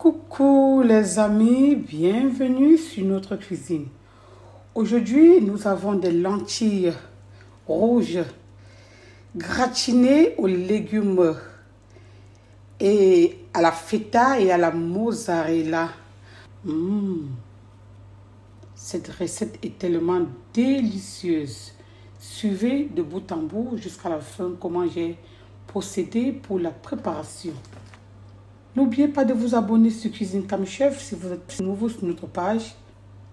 Coucou les amis, bienvenue sur notre cuisine. Aujourd'hui, nous avons des lentilles rouges gratinées aux légumes et à la feta et à la mozzarella. Cette recette est tellement délicieuse. Suivez de bout en bout jusqu'à la fin comment j'ai procédé pour la préparation. N'oubliez pas de vous abonner sur Cuisine Comme Chef si vous êtes nouveau sur notre page.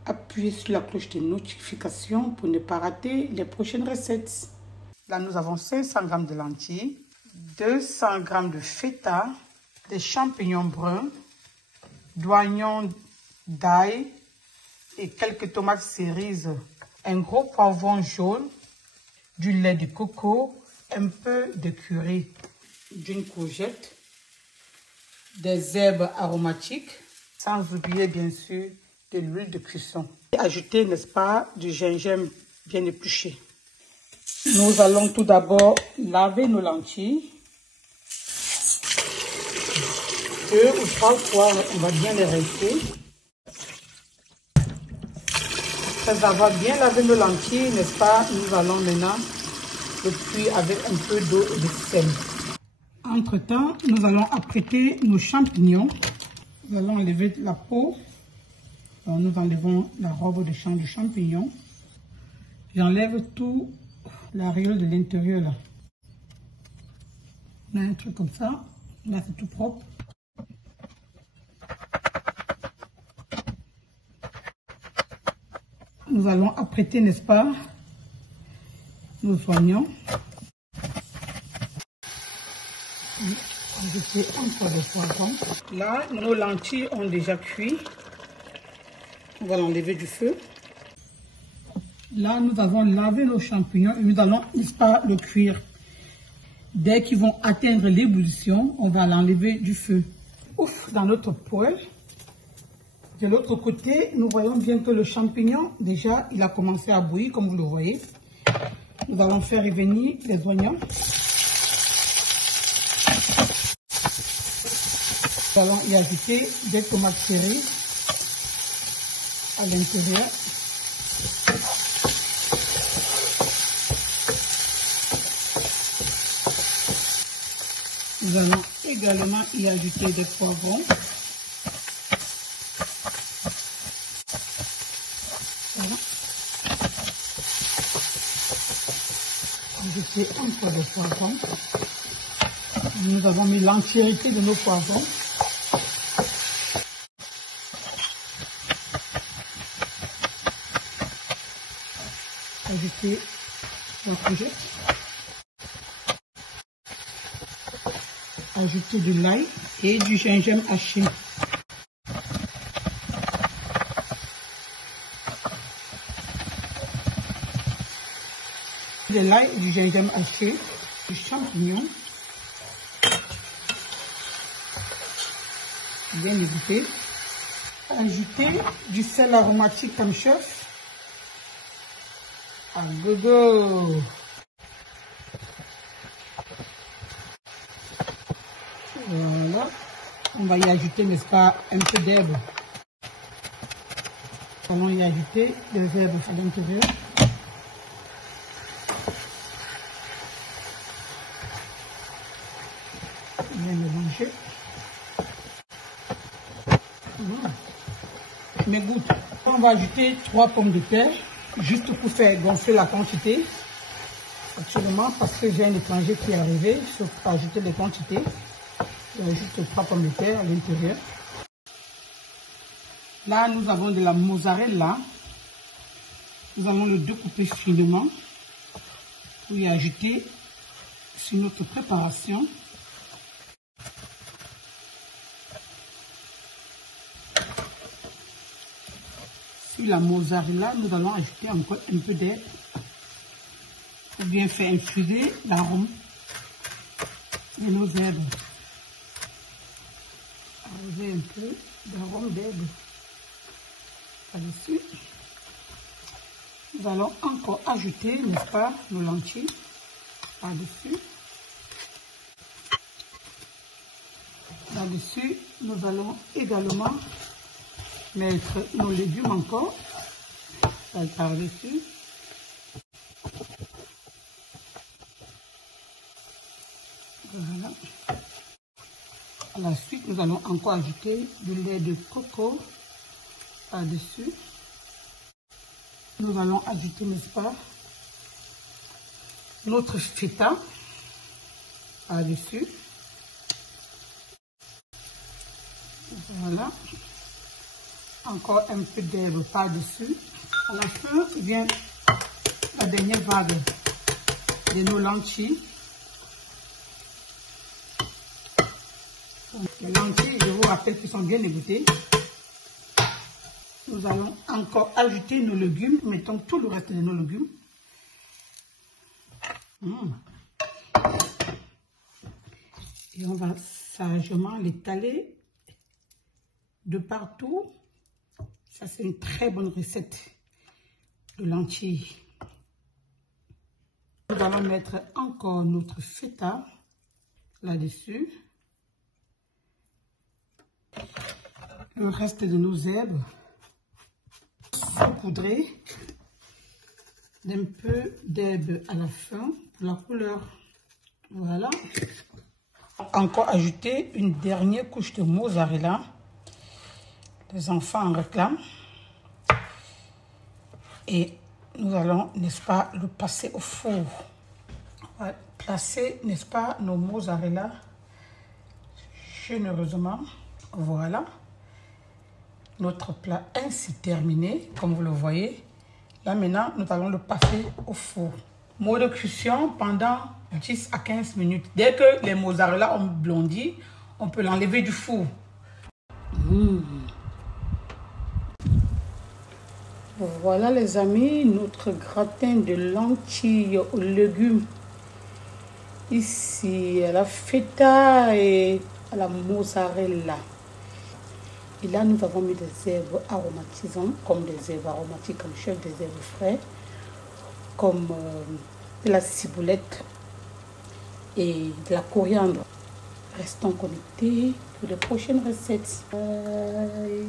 Appuyez sur la cloche de notification pour ne pas rater les prochaines recettes. Là, nous avons 500 g de lentilles, 200 g de feta, des champignons bruns, d'oignons d'ail et quelques tomates cerises, un gros poivron jaune, du lait de coco, un peu de curry, d'une courgette, des herbes aromatiques, sans oublier bien sûr de l'huile de cuisson. Ajouter, n'est-ce pas, du gingembre bien épluché. Nous allons tout d'abord laver nos lentilles. 2 ou 3 fois, on va bien les rincer. Après avoir bien lavé nos lentilles, n'est-ce pas, nous allons maintenant le cuire avec un peu d'eau et de sel. Entre-temps, nous allons apprêter nos champignons. Nous allons enlever la peau. Alors, nous enlevons la robe de champ du champignon. J'enlève tout l'aréole de l'intérieur là. On a un truc comme ça. Là, c'est tout propre. Nous allons apprêter, n'est-ce pas, nos oignons. Ajouter encore des poivrons. Là, nos lentilles ont déjà cuit. On va l'enlever du feu. Là, nous avons lavé nos champignons et nous allons, n'est-ce pas, le cuire. Dès qu'ils vont atteindre l'ébullition, on va l'enlever du feu. Ouf, dans notre poêle. De l'autre côté, nous voyons bien que le champignon, déjà, il a commencé à bouillir, comme vous le voyez. Nous allons faire revenir les oignons. Nous allons y ajouter des tomates cerises à l'intérieur. Nous allons également y ajouter des poivrons. Voilà. Ajouter encore des poivrons. Nous avons mis l'entièreté de nos poivrons. Ajouter la courgette. Ajouter de l'ail et du gingembre haché. De l'ail et du gingembre haché, du champignon, bien égoutter. Ajouter du sel aromatique Comme Chef. À gogo. Voilà. On va y ajouter, n'est-ce pas, un peu d'herbe. Nous allons y ajouter des herbes à l'intérieur. Bien mélanger. Voilà. Mes gouttes. On va ajouter 3 pommes de terre, juste pour faire gonfler la quantité. Actuellement, parce que j'ai un étranger qui est arrivé, je peux ajouter les quantités. Juste 3 pommes de terre à l'intérieur. Là, nous avons de la mozzarella. Nous allons le découper finement pour y ajouter sur notre préparation. Sur la mozzarella, nous allons ajouter encore un peu d'herbe pour bien faire infuser l'arôme de nos herbes. Ajouter un peu d'arôme d'herbe par-dessus. Nous allons encore ajouter, n'est-ce pas, nos lentilles par-dessus. Là-dessus, nous allons également mettre nos légumes encore par-dessus. Voilà. À la suite, nous allons encore ajouter du lait de coco par-dessus. Nous allons ajouter, n'est-ce pas, notre feta par-dessus. Voilà. Encore un peu d'herbe par-dessus. À la fin, vient la dernière vague de nos lentilles. Les lentilles, je vous rappelle qu'ils sont bien égouttées. Nous allons encore ajouter nos légumes. Mettons tout le reste de nos légumes. Et on va sagement l'étaler de partout. Ça, c'est une très bonne recette de lentilles. Nous allons mettre encore notre feta là-dessus. Le reste de nos herbes saupoudrées d'un peu d'herbe à la fin pour la couleur. Voilà. Encore ajouter une dernière couche de mozzarella. Les enfants en réclament. Et nous allons, n'est-ce pas, le passer au four. On va placer, n'est-ce pas, nos mozzarella généreusement. Voilà. Notre plat ainsi terminé, comme vous le voyez. Là maintenant, nous allons le passer au four. Mode de cuisson pendant 10 à 15 minutes. Dès que les mozzarella ont blondi, on peut l'enlever du four. Voilà les amis, notre gratin de lentilles aux légumes. Ici, à la feta et à la mozzarella. Et là, nous avons mis des herbes aromatisantes, comme des herbes aromatiques, comme chef des herbes frais, comme de la ciboulette et de la coriandre. Restons connectés pour les prochaines recettes. Bye.